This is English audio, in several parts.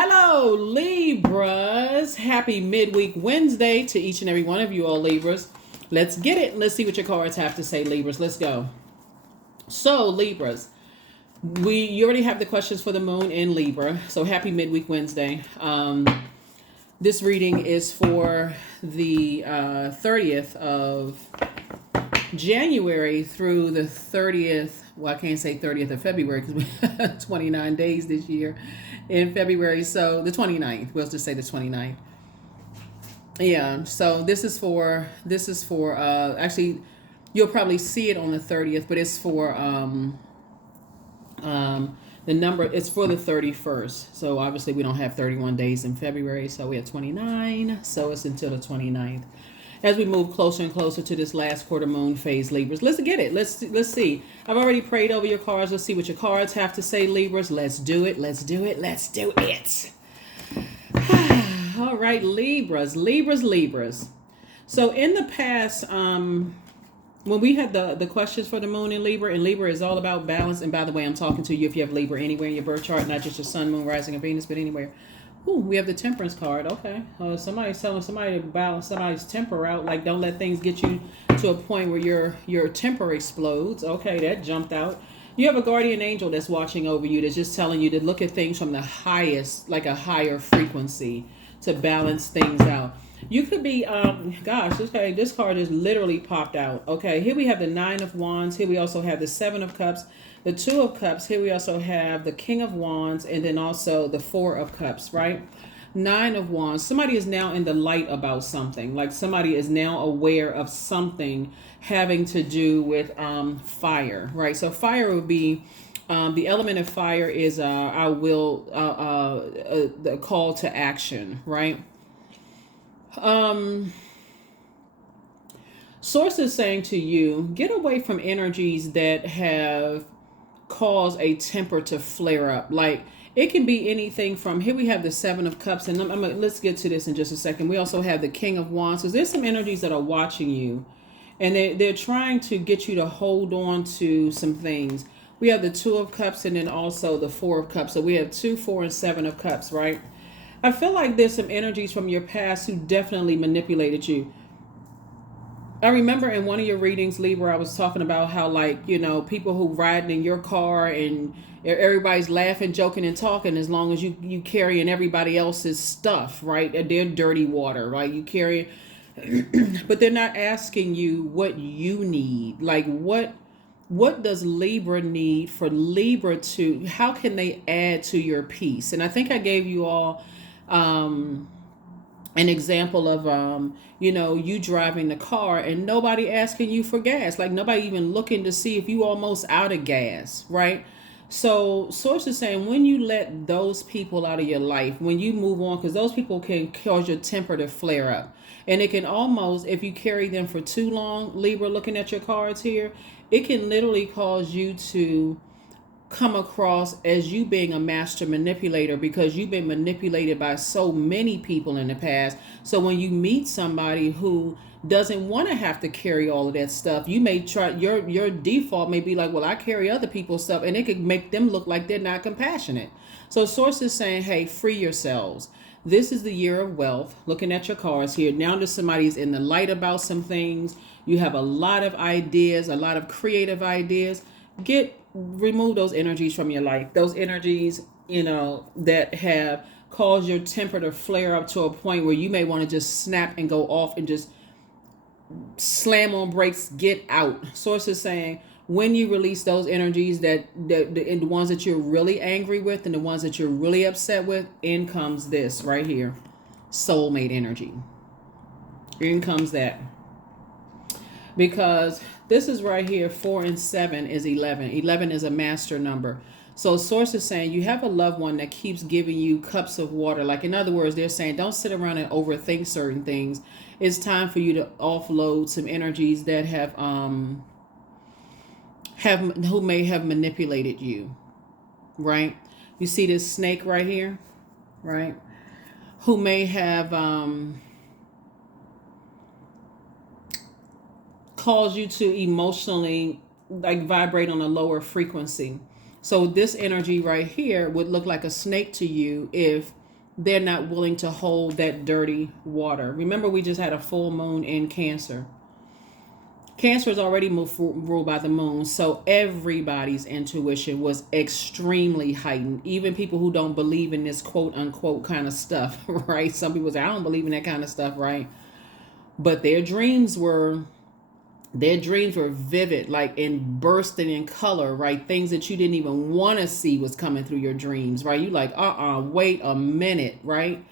Hello, Libras. Happy midweek Wednesday to each and every one of you all Libras. Let's get it. Let's see what your cards have to say, Libras. Let's go. So, Libras, you already have the questions for the moon in Libra. So, happy midweek Wednesday. This reading is for the 30th of January through the 30th. Well, I can't say 30th of February because we have 29 days this year in February. So the 29th, we'll just say the 29th. Yeah. So this is for actually you'll probably see it on the 30th, but it's for the number, it's for the 31st. So obviously we don't have 31 days in February, so we have 29. So it's until the 29th. As we move closer and closer to this last quarter moon phase, Libras. Let's get it. Let's see. I've already prayed over your cards. Let's see what your cards have to say, Libras. Let's do it. Let's do it. Let's do it. All right, Libras. So in the past, when we had the questions for the moon in Libra, and Libra is all about balance. And by the way, I'm talking to you if you have Libra anywhere in your birth chart, not just your sun, moon, rising, and Venus, but anywhere. Ooh, we have the temperance card. Okay. Somebody's telling somebody to balance somebody's temper out. Like, don't let things get you to a point where your temper explodes. Okay, that jumped out. You have a guardian angel that's watching over you, that's just telling you to look at things from the highest, like a higher frequency, to balance things out. You could be, okay, this card just literally popped out. Okay, here we have the Nine of Wands. Here we also have the Seven of Cups, the Two of Cups. Here we also have the King of Wands, and then also the Four of Cups, right? Nine of Wands. Somebody is now in the light about something. Like somebody is now aware of something having to do with fire, right? So fire would be, the element of fire is the call to action, right? Source is saying to you, get away from energies that have caused a temper to flare up. Like, it can be anything from, here we have the Seven of Cups, and let's get to this in just a second. We also have the King of Wands. So there's some energies that are watching you, and they're trying to get you to hold on to some things. We have the Two of Cups and then also the Four of Cups. So we have 2, 4, and 7 of Cups, right? I feel like there's some energies from your past who definitely manipulated you. I remember in one of your readings, Libra, I was talking about how, like, people who riding in your car and everybody's laughing, joking, and talking as long as you carrying everybody else's stuff, right? They're dirty water, right? You carry but they're not asking you what you need. Like, what does Libra need for Libra to, how can they add to your peace? And I think I gave you all an example of you driving the car and nobody asking you for gas, like nobody even looking to see if you almost out of gas, right? So source is saying, when you let those people out of your life, when you move on, because those people can cause your temper to flare up, and it can almost, if you carry them for too long, Libra, looking at your cards here, it can literally cause you to come across as you being a master manipulator, because you've been manipulated by so many people in the past. So when you meet somebody who doesn't want to have to carry all of that stuff, you may try, your default may be like, well, I carry other people's stuff, and it could make them look like they're not compassionate. So source is saying, hey, free yourselves. This is the year of wealth. Looking at your cards here, now that somebody's in the light about some things, you have a lot of ideas, a lot of creative ideas. Remove those energies from your life. Those energies, that have caused your temper to flare up to a point where you may want to just snap and go off and just slam on brakes, get out. Source is saying, when you release those energies, that the ones that you're really angry with and the ones that you're really upset with, in comes this right here, soulmate energy. In comes that. Because this is right here, 4 and 7 is 11. 11 is a master number. So source is saying you have a loved one that keeps giving you cups of water. Like, in other words, they're saying, don't sit around and overthink certain things. It's time for you to offload some energies that who may have manipulated you, right? You see this snake right here, right? Who may have cause you to emotionally, like, vibrate on a lower frequency. So this energy right here would look like a snake to you if they're not willing to hold that dirty water. Remember, we just had a full moon in Cancer. Cancer is already ruled by the moon, so everybody's intuition was extremely heightened. Even people who don't believe in this quote unquote kind of stuff, right? Some people say, I don't believe in that kind of stuff, right? But their dreams were vivid, like in bursting in color, right? Things that you didn't even want to see was coming through your dreams, right? You like, wait a minute, right?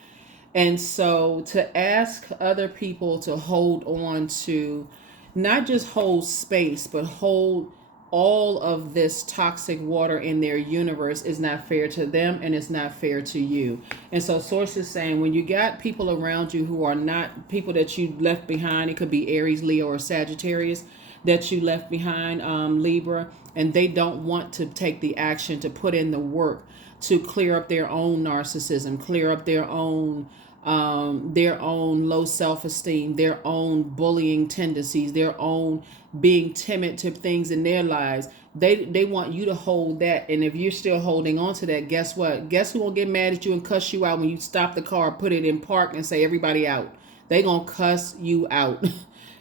And so to ask other people to hold on to, not just hold space, but hold all of this toxic water in their universe is not fair to them, and it's not fair to you. And so Source is saying, when you got people around you who are not people that you left behind, it could be Aries, Leo, or Sagittarius that you left behind, Libra, and they don't want to take the action to put in the work to clear up their own narcissism, clear up their own low self-esteem, their own bullying tendencies, their own being timid to things in their lives. They want you to hold that. And if you're still holding on to that, guess what? Guess who will get mad at you and cuss you out when you stop the car, put it in park, and say everybody out? They gonna cuss you out.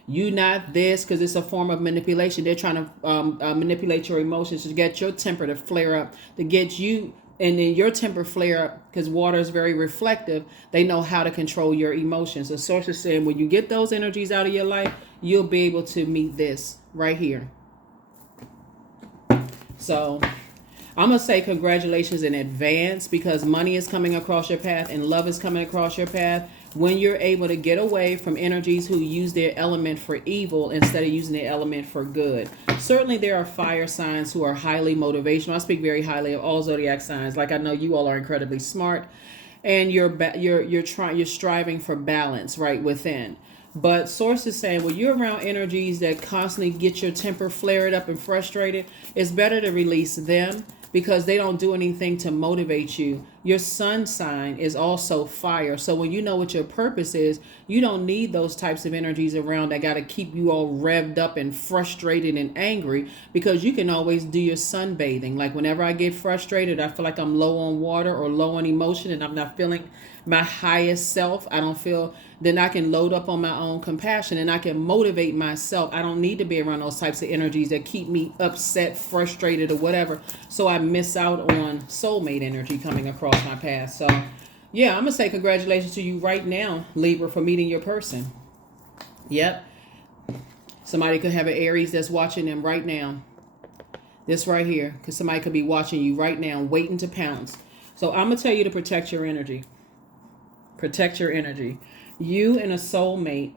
You not this, because it's a form of manipulation. They're trying to manipulate your emotions to get your temper to flare up, to get you, and then your temper flare up, because water is very reflective. They know how to control your emotions. The Source is saying, when you get those energies out of your life, you'll be able to meet this right here. So I'm going to say congratulations in advance, because money is coming across your path and love is coming across your path when you're able to get away from energies who use their element for evil instead of using their element for good. Certainly there are fire signs who are highly motivational. I speak very highly of all zodiac signs. Like, I know you all are incredibly smart, and you're striving for balance right within. But Source is saying, when you're around energies that constantly get your temper flared up and frustrated, it's better to release them, because they don't do anything to motivate you. Your sun sign is also fire. So when you know what your purpose is, you don't need those types of energies around that got to keep you all revved up and frustrated and angry, because you can always do your sunbathing. Like, whenever I get frustrated, I feel like I'm low on water or low on emotion and I'm not feeling my highest self. I don't feel, then I can load up on my own compassion and I can motivate myself. I don't need to be around those types of energies that keep me upset, frustrated, or whatever. So I miss out on soulmate energy coming across my path. So yeah, I'm going to say congratulations to you right now, Libra, for meeting your person. Yep. Somebody could have an Aries that's watching them right now. This right here, because somebody could be watching you right now, waiting to pounce. So I'm going to tell you to protect your energy. Protect your energy. You and a soulmate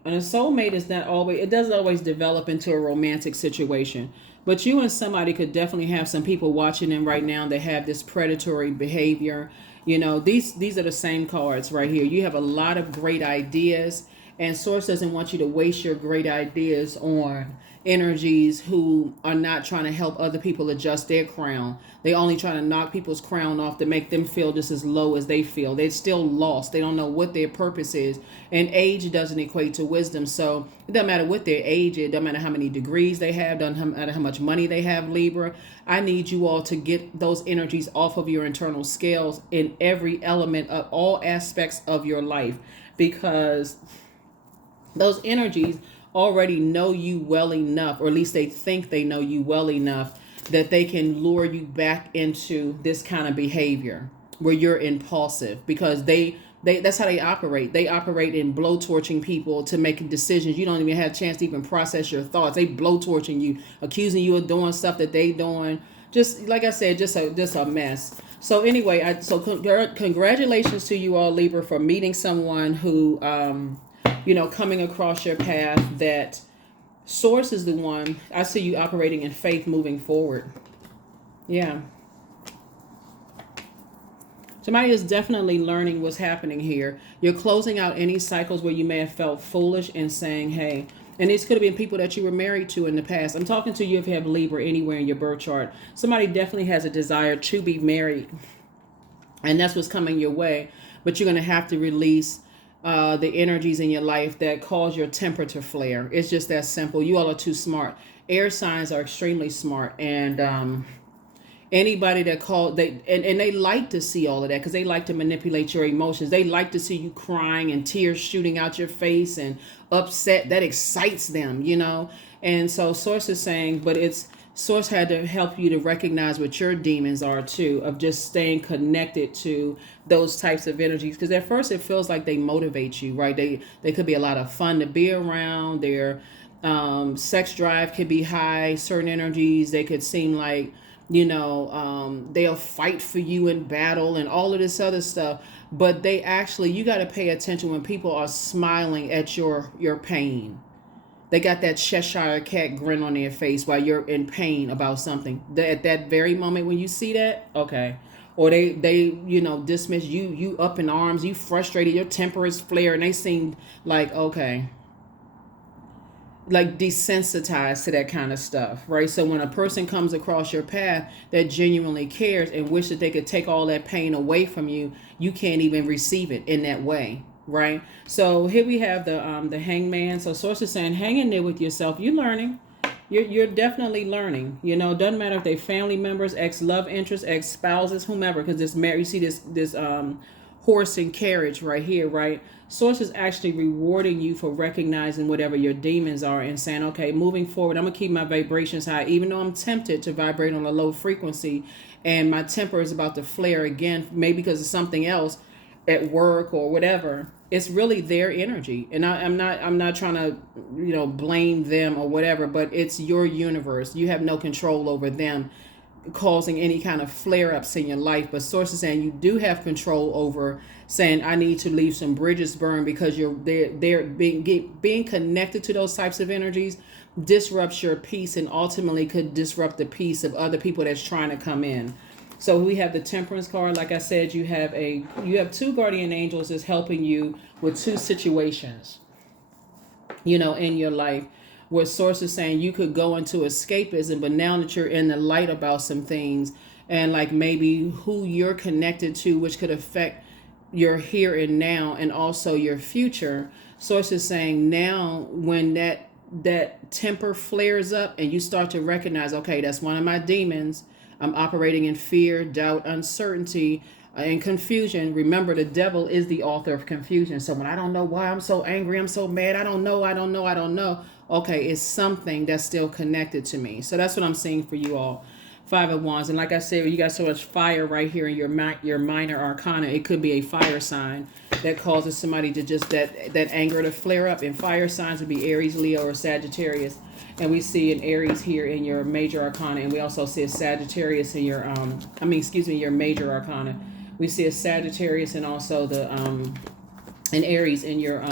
is not always, it doesn't always develop into a romantic situation, but you and somebody could definitely have some people watching them right now that have this predatory behavior. You know, these are the same cards right here. You have a lot of great ideas, and Source doesn't want you to waste your great ideas on energies who are not trying to help other people adjust their crown. They only trying to knock people's crown off to make them feel just as low as they feel. They're still lost. They don't know what their purpose is. And age doesn't equate to wisdom. So it doesn't matter what their age is. It doesn't matter how many degrees they have. Doesn't matter how much money they have, Libra. I need you all to get those energies off of your internal scales in every element of all aspects of your life, because those energies already know you well enough, or at least they think they know you well enough, that they can lure you back into this kind of behavior where you're impulsive, because they that's how they operate. They operate in blowtorching people to make decisions. You don't even have a chance to even process your thoughts. They blowtorching you, accusing you of doing stuff that they doing. Just like I said, just a mess. So anyway, congratulations to you all, Libra, for meeting someone who coming across your path, that Source is the one. I see you operating in faith moving forward. Yeah. Somebody is definitely learning what's happening here. You're closing out any cycles where you may have felt foolish and saying, hey, and this could have been people that you were married to in the past. I'm talking to you if you have Libra anywhere in your birth chart. Somebody definitely has a desire to be married, and that's what's coming your way. But you're going to have to release the energies in your life that cause your temper to flare. It's just that simple. You all are too smart. Air signs are extremely smart, and Anybody that call they and they like to see all of that because they like to manipulate your emotions. They like to see you crying and tears shooting out your face and upset. That excites them, you know. And so Source is saying, but it's Source had to help you to recognize what your demons are too, of just staying connected to those types of energies. Because at first it feels like they motivate you, right? They could be a lot of fun to be around. Their sex drive could be high. Certain energies, they could seem like, they'll fight for you in battle and all of this other stuff. But they actually, you got to pay attention when people are smiling at your pain. They got that Cheshire cat grin on their face while you're in pain about something. At that very moment when you see that, okay. Or they dismiss you up in arms, you frustrated, your temper is flared, and they seem like, okay, like desensitized to that kind of stuff, right? So when a person comes across your path that genuinely cares and wish that they could take all that pain away from you, you can't even receive it in that way, right? So here we have the hangman. So Source is saying, hang in there with yourself. You're learning. You're definitely learning. Doesn't matter if they family members, ex love interests, ex spouses, whomever. Because this marriage, you see this horse and carriage right here, right? Source is actually rewarding you for recognizing whatever your demons are and saying, okay, moving forward, I'm going to keep my vibrations high, even though I'm tempted to vibrate on a low frequency and my temper is about to flare again, maybe because of something else at work or whatever. It's really their energy. And I'm not trying to, blame them or whatever, but it's your universe. You have no control over them causing any kind of flare-ups in your life. But Source is saying you do have control over saying, I need to leave some bridges burned, because they're being connected to those types of energies disrupts your peace and ultimately could disrupt the peace of other people that's trying to come in. So we have the Temperance card. Like I said, you have two guardian angels that's helping you with two situations, in your life, where Source is saying you could go into escapism, but now that you're in the light about some things and like maybe who you're connected to, which could affect your here and now and also your future. Source is saying now when that temper flares up and you start to recognize, okay, that's one of my demons. I'm operating in fear, doubt, uncertainty, and confusion. Remember, the devil is the author of confusion. So when I don't know why I'm so angry, I'm so mad, I don't know. Okay, it's something that's still connected to me. So that's what I'm seeing for you all. Five of Wands. And like I said, you got so much fire right here in your minor arcana. It could be a fire sign that causes somebody to just that anger to flare up. And fire signs would be Aries, Leo, or Sagittarius. And we see an Aries here in your major arcana. And we also see a Sagittarius in your, your major arcana. We see a Sagittarius and also an Aries in your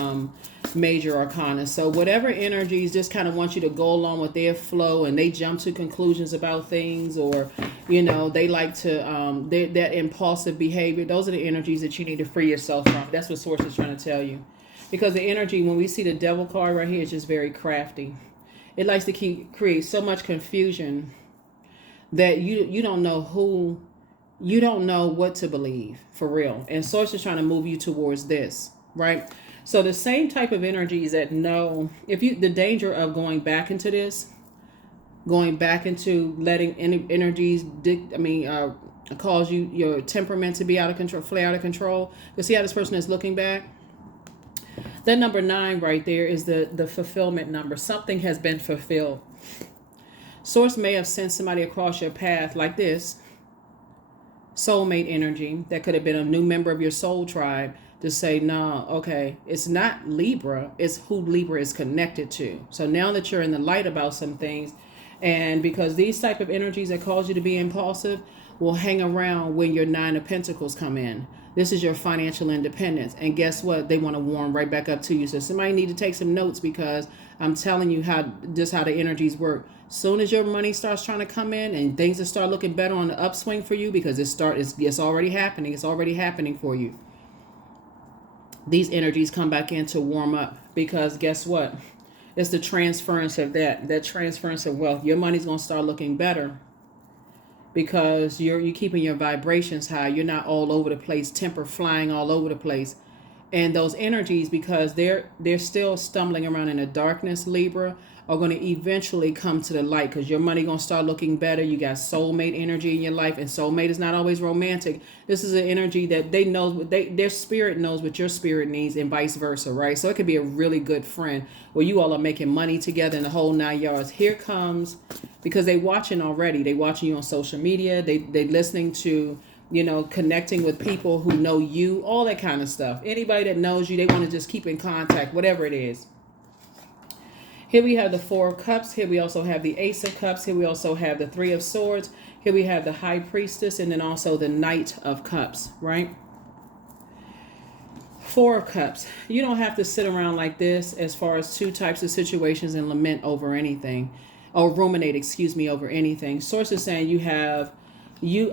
major arcana. So whatever energies just kind of want you to go along with their flow and they jump to conclusions about things, or they like to that impulsive behavior. Those are the energies that you need to free yourself from. That's what Source is trying to tell you, because the energy, when we see the Devil card right here, is just very crafty. It likes to create so much confusion that you don't know you don't know what to believe for real. And Source is trying to move you towards this, right? So the same type of energies that know the danger of going back into this, going back into letting energies cause your temperament to be out of control, flare out of control. You see how this person is looking back? That number 9 right there is the fulfillment number. Something has been fulfilled. Source may have sent somebody across your path like this, soulmate energy, that could have been a new member of your soul tribe, to say, no, okay, it's not Libra, it's who Libra is connected to. So now that you're in the light about some things, and because these type of energies that cause you to be impulsive will hang around when your 9 of Pentacles come in. This is your financial independence. And guess what? They want to warm right back up to you. So somebody need to take some notes, because I'm telling you how the energies work. Soon as your money starts trying to come in and things will start looking better on the upswing for you, because it's already happening. It's already happening for you. These energies come back in to warm up, because guess what? It's the transference of that transference of wealth. Your money's going to start looking better because you're keeping your vibrations high. You're not all over the place, temper flying all over the place. And those energies, because they're still stumbling around in the darkness, Libra, are going to eventually come to the light, because your money going to start looking better. You got soulmate energy in your life, and soulmate is not always romantic. This is an energy that they know what their spirit knows what your spirit needs, and vice versa, right? So it could be a really good friend where you all are making money together in the whole 9 yards. Here comes, because they watching already. They watching you on social media. They listening to, connecting with people who know you, all that kind of stuff. Anybody that knows you, they want to just keep in contact, whatever it is. Here we have the Four of Cups. Here we also have the Ace of Cups. Here we also have the Three of Swords. Here we have the High Priestess, and then also the Knight of Cups, right? Four of Cups. You don't have to sit around like this as far as two types of situations and lament over anything, or ruminate, over anything. Source is saying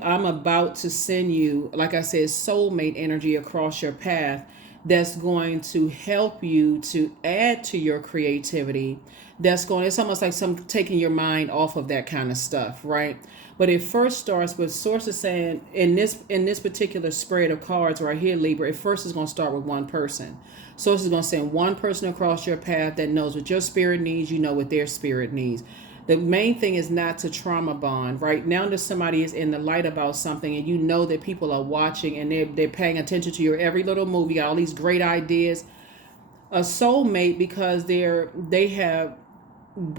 I'm about to send you, like I said, soulmate energy across your path that's going to help you to add to your creativity. It's almost like taking your mind off of that kind of stuff, right? But it first starts with sources saying in this particular spread of cards right here, Libra, it first is going to start with one person. Source is going to send one person across your path that knows what your spirit needs, what their spirit needs. The main thing is not to trauma bond, right? Now that somebody is in the light about something, and that people are watching and they're paying attention to your every little move. You got all these great ideas. A soulmate, because they have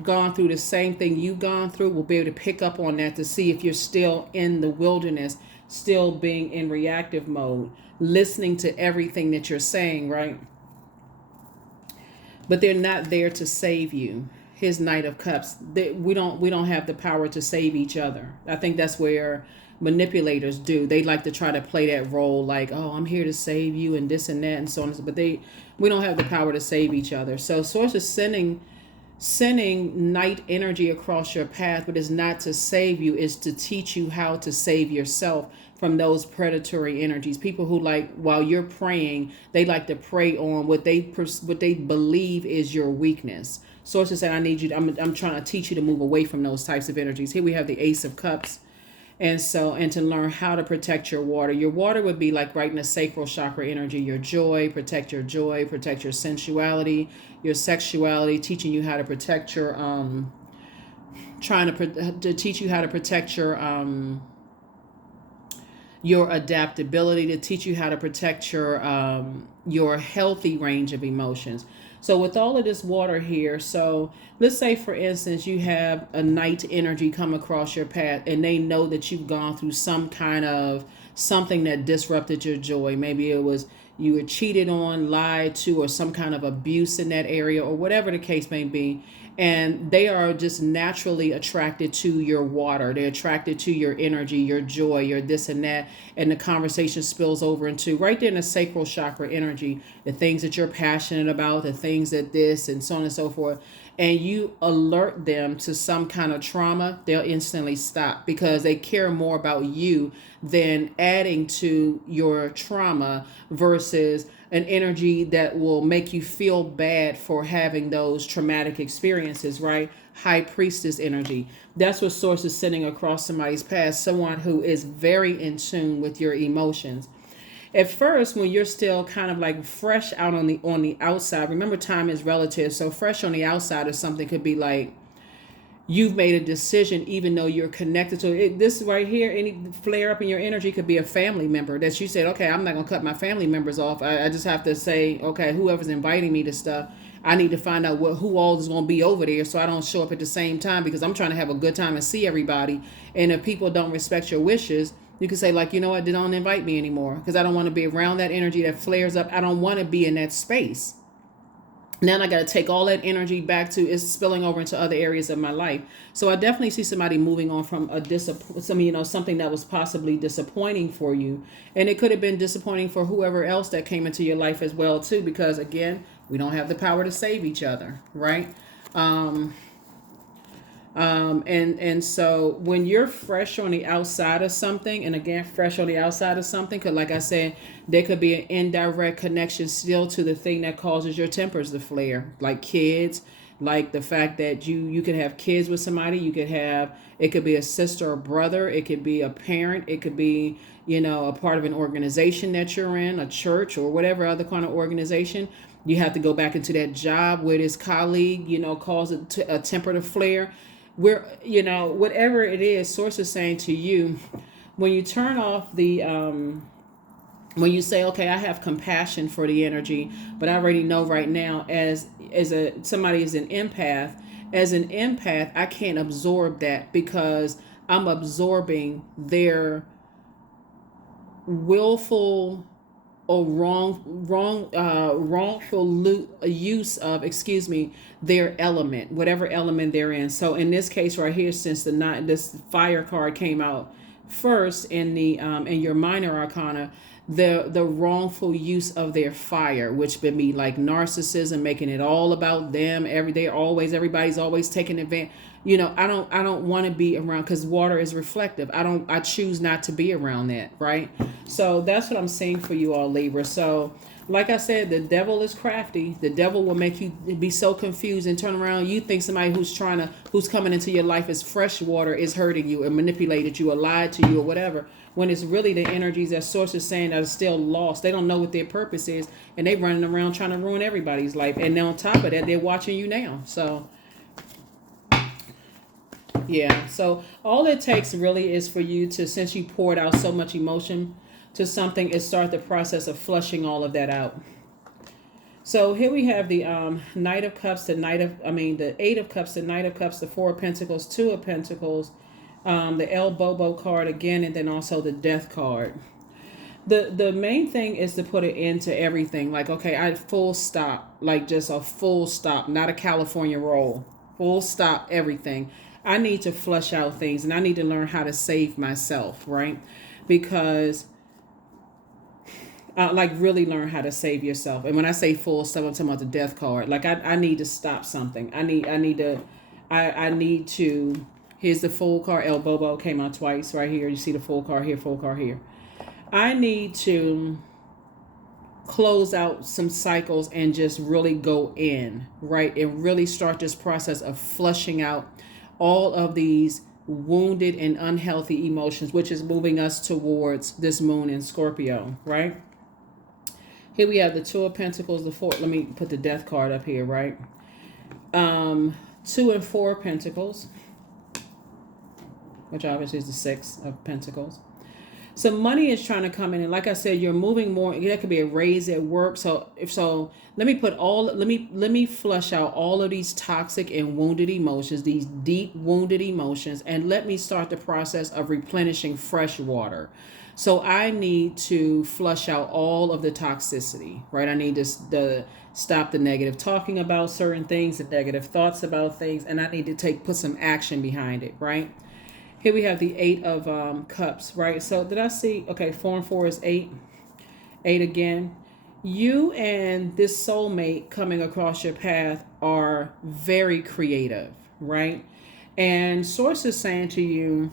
gone through the same thing you've gone through, will be able to pick up on that to see if you're still in the wilderness, still being in reactive mode, listening to everything that you're saying, right? But they're not there to save you. His Knight of Cups. We don't have the power to save each other. I think that's where manipulators do. They like to try to play that role, like, oh, I'm here to save you and this and that and so on. But we don't have the power to save each other. So Source is sending night energy across your path, but it's not to save you. It's to teach you how to save yourself from those predatory energies. People who, like, while you're praying, they like to prey on what they believe is your weakness. Sources say, I'm trying to teach you to move away from those types of energies. Here we have the Ace of Cups. And to learn how to protect your water. Your water would be like right in the sacral chakra energy, your joy, protect your sensuality, your sexuality, teaching you how to protect your, to teach you how to protect your adaptability, to teach you how to protect your healthy range of emotions. So with all of this water here, so let's say, for instance, you have a night energy come across your path, and they know that you've gone through some kind of something that disrupted your joy. Maybe it was you were cheated on, lied to, or some kind of abuse in that area, or whatever the case may be. And they are just naturally attracted to your water. They're attracted to your energy, your joy, your this and that. And the conversation spills over into right there in the sacral chakra energy, the things that you're passionate about, the things that this and so on and so forth. And you alert them to some kind of trauma, they'll instantly stop, because they care more about you than adding to your trauma versus an energy that will make you feel bad for having those traumatic experiences, right? High Priestess energy. That's what Source is sending across somebody's path, someone who is very in tune with your emotions. At first, when you're still kind of like fresh out on the outside, remember time is relative. So fresh on the outside of something could be like you've made a decision, even though you're connected to it. This right here, any flare up in your energy could be a family member that you said, okay, I'm not going to cut my family members off. I just have to say, okay, whoever's inviting me to stuff, I need to find out who all is going to be over there, so I don't show up at the same time, because I'm trying to have a good time and see everybody. And if people don't respect your wishes, you can say, like, you know what, they don't invite me anymore, because I don't want to be around that energy that flares up. I don't want to be in that space. Now I got to take all that energy back to it's spilling over into other areas of my life. So I definitely see somebody moving on from something that was possibly disappointing for you. And it could have been disappointing for whoever else that came into your life as well, too, because, again, we don't have the power to save each other, right? And so when you're fresh on the outside of something, and again, fresh on the outside of something, because like I said, there could be an indirect connection still to the thing that causes your tempers to flare, like kids, like the fact that you could have kids with somebody. You could have, it could be a sister or brother, it could be a parent, it could be, a part of an organization that you're in, a church or whatever other kind of organization. You have to go back into that job where this colleague, cause a temper to flare. Where, whatever it is, source is saying to you, when you turn off the when you say, okay, I have compassion for the energy, but I already know right now, as somebody is an empath, as an empath, I can't absorb that because I'm absorbing their willful or wrongful use of, excuse me, their element, whatever element they're in. So in this case right here, since this fire card came out first in the in your minor arcana, the wrongful use of their fire, which would be like narcissism, making it all about them every day, always, everybody's always taking advantage. I don't want to be around, because water is reflective. I choose not to be around that, right? So that's what I'm saying for you all, Libra. So like I said, the devil is crafty. The devil will make you be so confused and turn around. You think somebody who's coming into your life as fresh water is hurting you and manipulated you or lied to you or whatever, when it's really the energies that source is saying that are still lost. They don't know what their purpose is, and they running around trying to ruin everybody's life. And on top of that, they're watching you now. So yeah, so all it takes really is for you to, since you poured out so much emotion to something, is start the process of flushing all of that out. So here we have the Knight of Cups, the Eight of Cups, the Knight of Cups, the Four of Pentacles, Two of Pentacles, the El Bobo card again, and then also the Death card. The main thing is to put an end to everything. Like, okay, I full stop, like just a full stop, not a California roll. Full stop, everything. I need to flush out things, and I need to learn how to save myself, right? Because like really learn how to save yourself. And when I say full stop, I'm talking about the Death card. Like I need to stop something. I need to. Here's the full card. El Bobo came out twice right here. You see the full card here, full card here. I need to close out some cycles and just really go in, right? And really start this process of flushing out all of these wounded and unhealthy emotions, which is moving us towards this moon in Scorpio, right? Here we have the Two of Pentacles, the Four. Let me put the Death card up here, right? Two and Four of Pentacles, which obviously is the Six of Pentacles. So money is trying to come in, and like I said, you're moving more. That could be a raise at work. Let me flush out all of these toxic and wounded emotions, these deep wounded emotions, and let me start the process of replenishing fresh water. So I need to flush out all of the toxicity, right? I need to stop the negative talking about certain things, the negative thoughts about things, and I need to put some action behind it, right? Here we have the Eight of Cups, right? So did I see? Okay, 4 and 4 is 8. 8 again. You and this soulmate coming across your path are very creative, right? And Source is saying to you,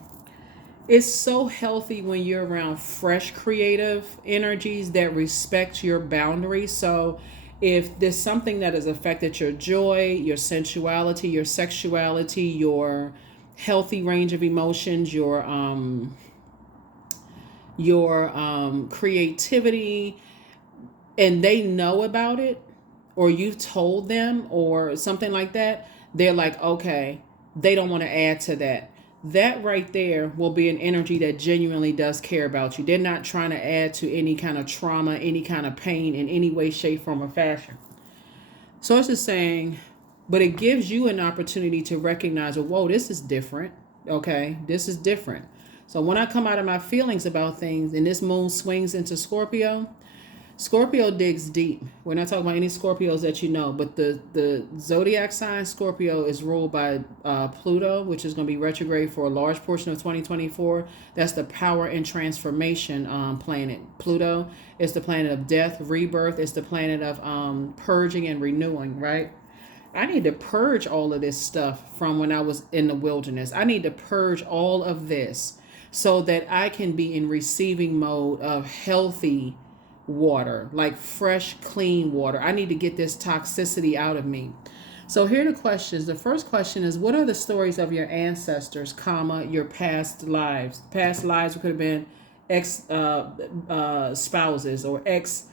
it's so healthy when you're around fresh creative energies that respect your boundaries. So if there's something that has affected your joy, your sensuality, your sexuality, your healthy range of emotions, your creativity, and they know about it, or you've told them or something like that, they're like, okay, they don't want to add to that. That right there will be an energy that genuinely does care about you. They're not trying to add to any kind of trauma, any kind of pain in any way, shape, form, or fashion. So it's just saying, but it gives you an opportunity to recognize, well, whoa, this is different. Okay, this is different. So when I come out of my feelings about things and this moon swings into Scorpio, Scorpio digs deep. We're not talking about any Scorpios that you know, but the zodiac sign Scorpio is ruled by Pluto, which is going to be retrograde for a large portion of 2024. That's the power and transformation planet. Pluto is the planet of death, rebirth. It's the planet of purging and renewing, right? I need to purge all of this stuff from when I was in the wilderness. I need to purge all of this so that I can be in receiving mode of healthy water, like fresh, clean water. I need to get this toxicity out of me. So here are the questions. The first question is, what are the stories of your ancestors, comma, your past lives? Past lives could have been ex spouses, or ex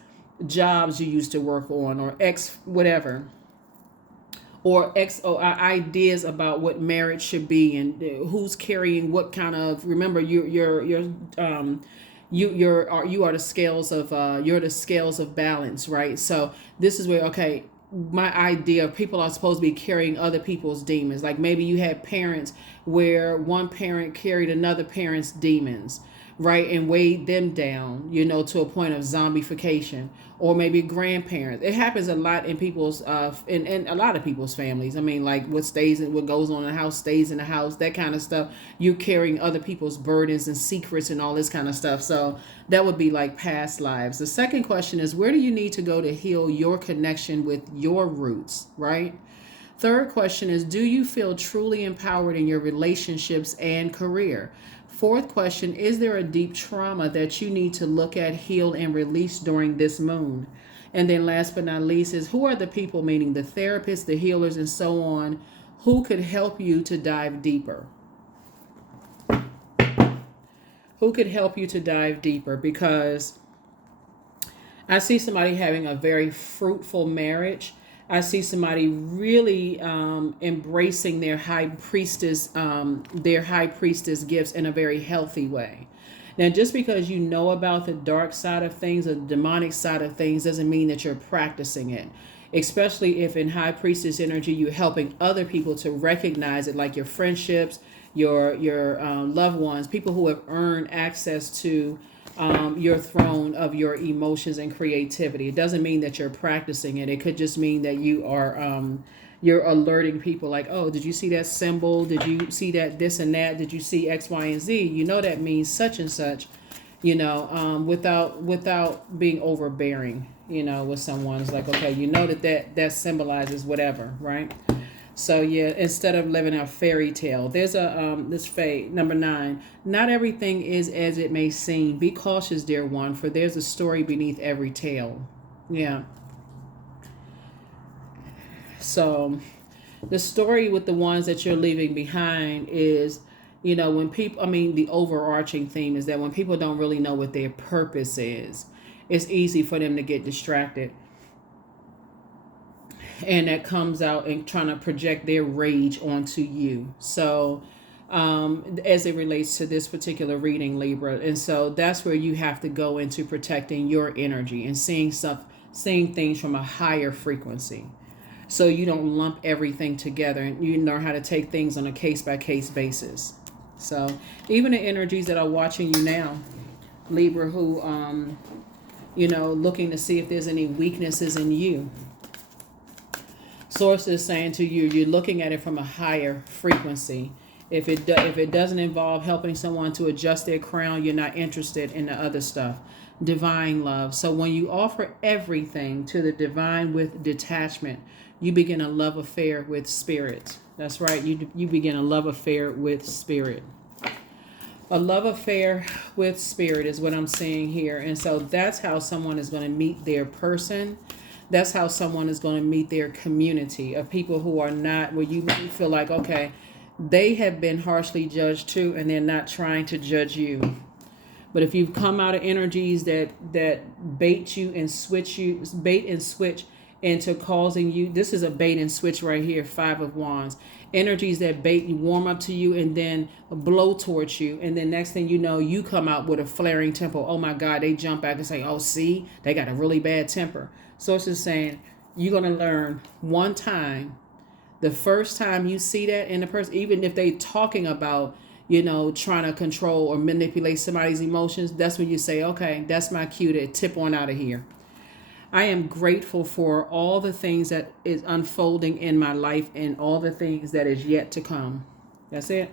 jobs you used to work on, or ex whatever, or ex or ideas about what marriage should be, and who's carrying what kind of. Remember, you are the scales of you're the scales of balance, right? So this is where, okay, my idea of people are supposed to be carrying other people's demons. Like maybe you had parents where one parent carried another parent's demons, right, and weighed them down, to a point of zombification. Or maybe grandparents. It happens a lot in people's in a lot of people's families. I mean, like what goes on in the house stays in the house, that kind of stuff. You carrying other people's burdens and secrets and all this kind of stuff. So that would be like past lives. The second question is, where do you need to go to heal your connection with your roots, right? Third question is, do you feel truly empowered in your relationships and career? Fourth question, is there a deep trauma that you need to look at, heal, and release during this moon? And then last but not least is, who are the people, meaning the therapists, the healers, and so on, who could help you to dive deeper? Who could help you to dive deeper? Because I see somebody having a very fruitful marriage. I see somebody really embracing their high priestess gifts in a very healthy way. Now, just because you know about the dark side of things, or the demonic side of things, doesn't mean that you're practicing it. Especially if in high priestess energy, you're helping other people to recognize it, like your friendships, your loved ones, people who have earned access to your throne of your emotions and creativity. It doesn't mean that you're practicing it. It could just mean that you're alerting people, like, oh, did you see that symbol? Did you see that this and that? Did you see X, Y, and Z? That means such and such, without being overbearing, with someone. It's like, okay, that symbolizes whatever, right? So yeah, instead of living a fairy tale, there's this fate number 9. Not everything is as it may seem. Be cautious, dear one, for there's a story beneath every tale. Yeah. So the story with the ones that you're leaving behind is, when people, the overarching theme is that when people don't really know what their purpose is, it's easy for them to get distracted. And that comes out and trying to project their rage onto you. So as it relates to this particular reading, Libra. And so that's where you have to go into protecting your energy and seeing things from a higher frequency. So you don't lump everything together, and you know how to take things on a case-by-case basis. So even the energies that are watching you now, Libra, who, looking to see if there's any weaknesses in you. Source is saying to you, you're looking at it from a higher frequency. If it doesn't involve helping someone to adjust their crown, you're not interested in the other stuff. Divine love. So when you offer everything to the divine with detachment, you begin a love affair with spirit. That's right. You begin a love affair with spirit. A love affair with spirit is what I'm seeing here. And so that's how someone is going to meet their person. That's how someone is going to meet their community of people who are not, where you feel like, okay, they have been harshly judged too, and they're not trying to judge you. But if you've come out of energies that bait and switch into causing you, this is a bait and switch right here, 5 of Wands. Energies that bait you, warm up to you, and then blow towards you. And then next thing you know, you come out with a flaring temper. Oh my God, they jump back and say, oh, see, they got a really bad temper. So it's just saying, you're going to learn one time, the first time you see that in a person, even if they talking about, trying to control or manipulate somebody's emotions, that's when you say, okay, that's my cue to tip on out of here. I am grateful for all the things that is unfolding in my life and all the things that is yet to come. That's it.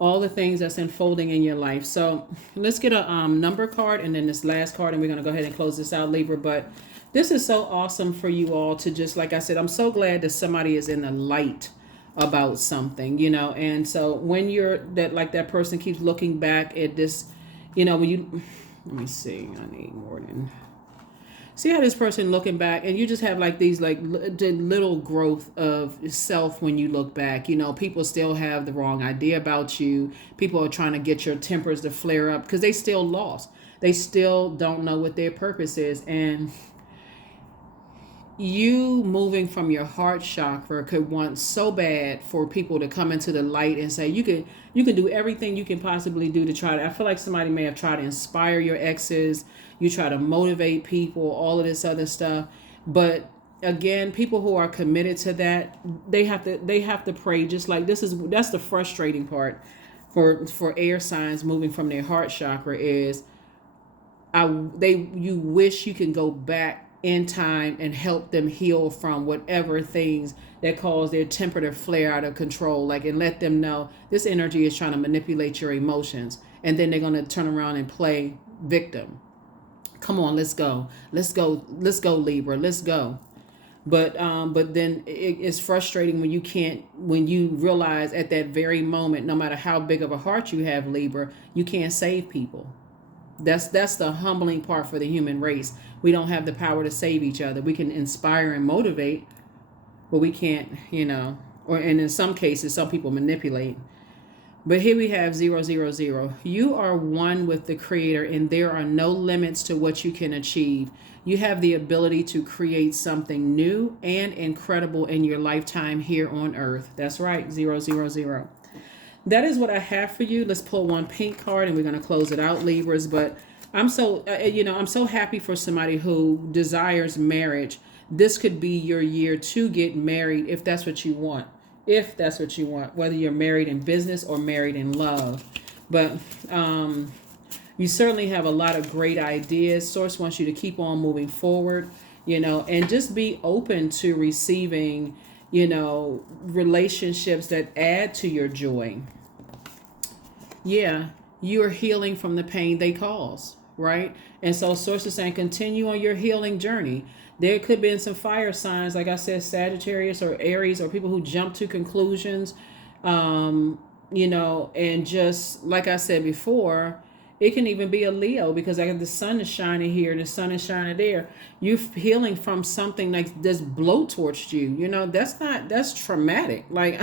All the things that's unfolding in your life. So let's get a number card and then this last card, and we're going to go ahead and close this out, Libra. But this is so awesome for you all to just, like I said, I'm so glad that somebody is in the light about something, and so when you're that person keeps looking back at this, when you, let me see, I need more than. See how this person looking back, and you just have like these like the little growth of self when you look back. You know, people still have the wrong idea about you. People are trying to get your tempers to flare up because they still lost. They still don't know what their purpose is, and you moving from your heart chakra could want so bad for people to come into the light and say you can do everything you can possibly do to try to. I feel like somebody may have tried to inspire your exes. You try to motivate people, all of this other stuff, but again, people who are committed to that, they have to pray. Just like that's the frustrating part for air signs moving from their heart chakra is you wish you can go back in time and help them heal from whatever things that cause their temper to flare out of control, like, and let them know this energy is trying to manipulate your emotions, and then they're going to turn around and play victim. Come on, let's go, Libra, let's go. But then it's frustrating when you realize at that very moment, no matter how big of a heart you have, Libra, you can't save people. That's the humbling part for the human race. We don't have the power to save each other. We can inspire and motivate, but we can't, and in some cases, some people manipulate. But here we have 000. You are one with the Creator, and there are no limits to what you can achieve. You have the ability to create something new and incredible in your lifetime here on Earth. That's right, 000. That is what I have for you. Let's pull one pink card, and we're going to close it out, Libras. But I'm so happy for somebody who desires marriage. This could be your year to get married if that's what you want. If that's what you want, whether you're married in business or married in love. But you certainly have a lot of great ideas. Source wants you to keep on moving forward, and just be open to receiving, relationships that add to your joy. Yeah, you're healing from the pain they cause, right? And so Source is saying continue on your healing journey. There could be some fire signs, like I said, Sagittarius or Aries, or people who jump to conclusions, and just like I said before, it can even be a Leo, because I got the sun is shining here and the sun is shining there. You're healing from something like this blowtorched you. That's traumatic. Like,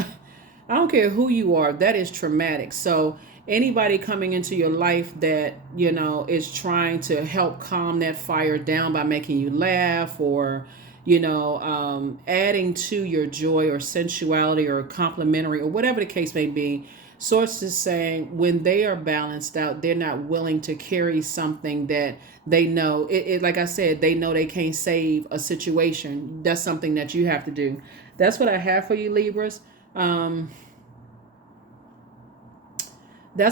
I don't care who you are, that is traumatic. So anybody coming into your life that, is trying to help calm that fire down by making you laugh, or, adding to your joy or sensuality or complimentary or whatever the case may be, Source is saying when they are balanced out, they're not willing to carry something that they know, like I said, they know they can't save a situation. That's something that you have to do. That's what I have for you, Libras. That's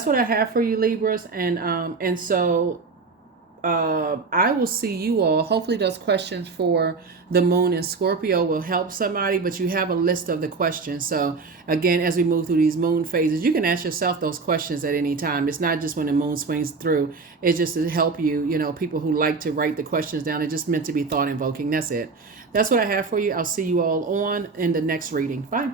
what I have for you, Libras. And so I will see you all. Hopefully those questions for the moon and Scorpio will help somebody, but you have a list of the questions. So again, as we move through these moon phases, you can ask yourself those questions at any time. It's not just when the moon swings through. It's just to help you, people who like to write the questions down. It's just meant to be thought invoking. That's it. That's what I have for you. I'll see you all on in the next reading. Bye.